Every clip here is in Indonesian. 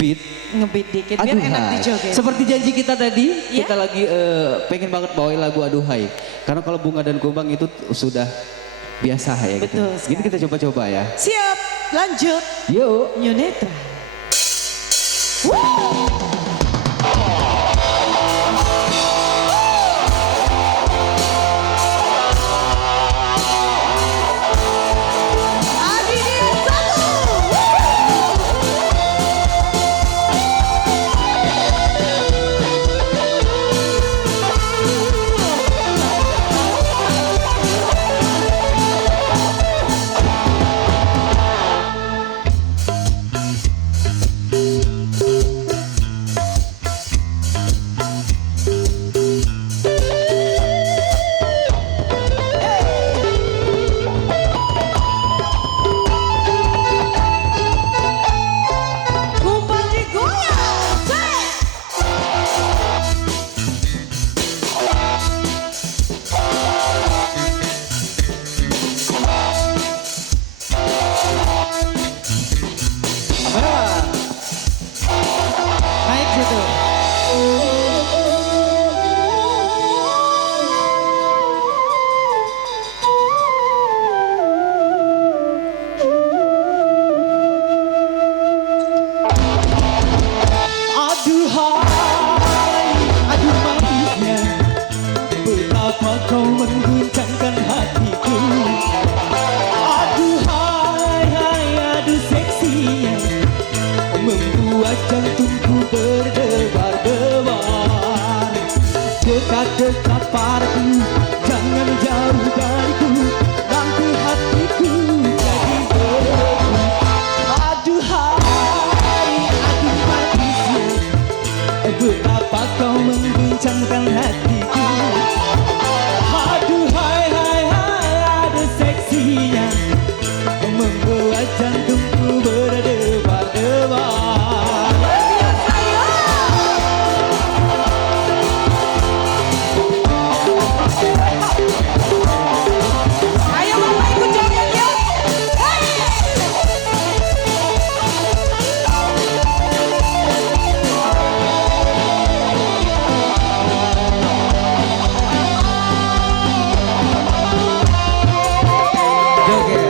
beat. Ngebeat dikit biar Aduhai. enak dijoget. Seperti janji kita tadi, Ya? kita lagi pengen banget bawain lagu Aduhai. Karena kalau Bunga dan Kumbang itu sudah biasa ya gitu. Betul Jadi kita coba-coba ya. Siap, lanjut. Yuk. New Netra. Naik situ. Aduhai, aduh manisnya, betapa kau mengguncangkan hatiku. Aduhai, hai, aduh seksinya, membuat jantungku berdebar-debar. Dekat-dekat padaku, jangan jauh dariku, nanti hatiku jadi beku. Aduhai, aduh manisnya, betapa kau mengguncangkan hatiku. Aduhai, hai, hai, aduh seksinya, membuat jantungku berdebar-debar. Ayo Bapak ikut joget yuk. Joget.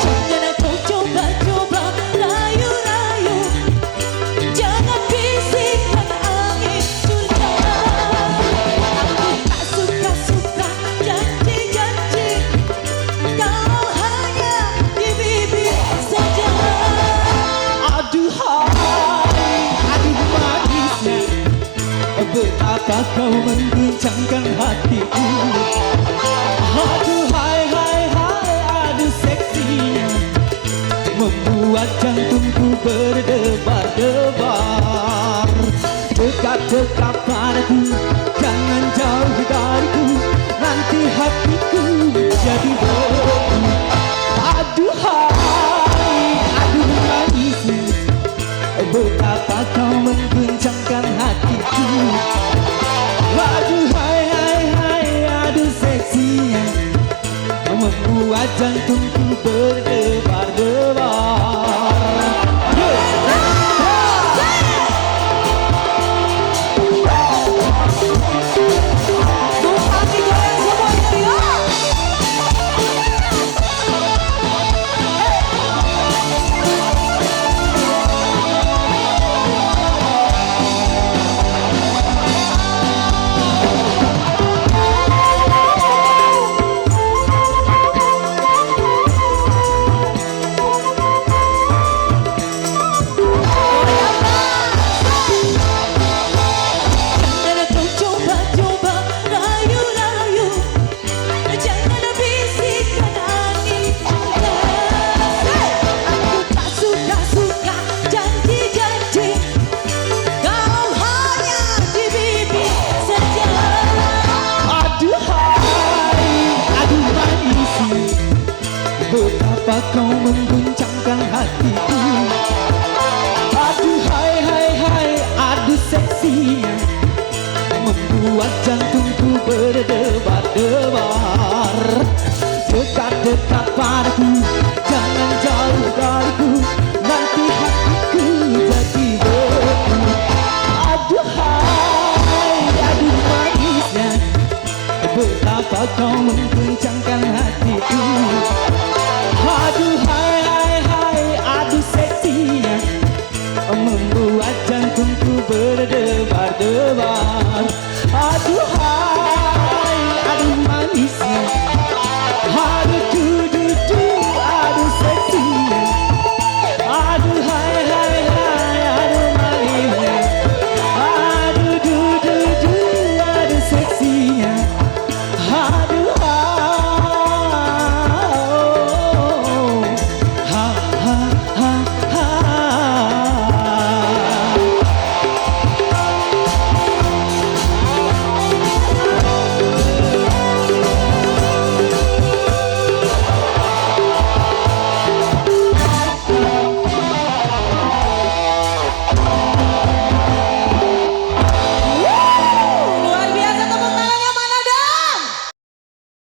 Jangan kau coba-coba rayu-rayu, jangan bisikkan angin surga. Aku tak suka-suka janji-janji, kau hanya di bibir saja. Aduhai, aduh manisnya, betapa kau mengguncangkan hatiku. Aduhai, hai, hai, aduh seksinya, membuat jantungku berdebar-debar. Dekat-dekat padaku, jangan jauh dariku, nanti hatiku jadi beku. Aduhai, aduh manisnya, betapa kau mengguncangkan hatiku. Aduhai, hai, hai, aduh seksinya, membuat jantungku berdebar-debar. Numpang digoreng semuanya yuk. Jangan kau coba-coba rayu-rayu, jangan bisikkan angin surga. Aku tak suka-suka janji-janji, kau hanya di bibir saja. Aduhai, aduh manisnya, betapa kau mengguncangkan hatiku. Aduhai, hai, hai, aduh seksinya, membuat jantungku berdebar-debar. Dekat-dekat padaku, jangan jauh dariku, nanti hatiku jadi beku. Aduh manisnya, betapa kau mengguncangkan hatiku.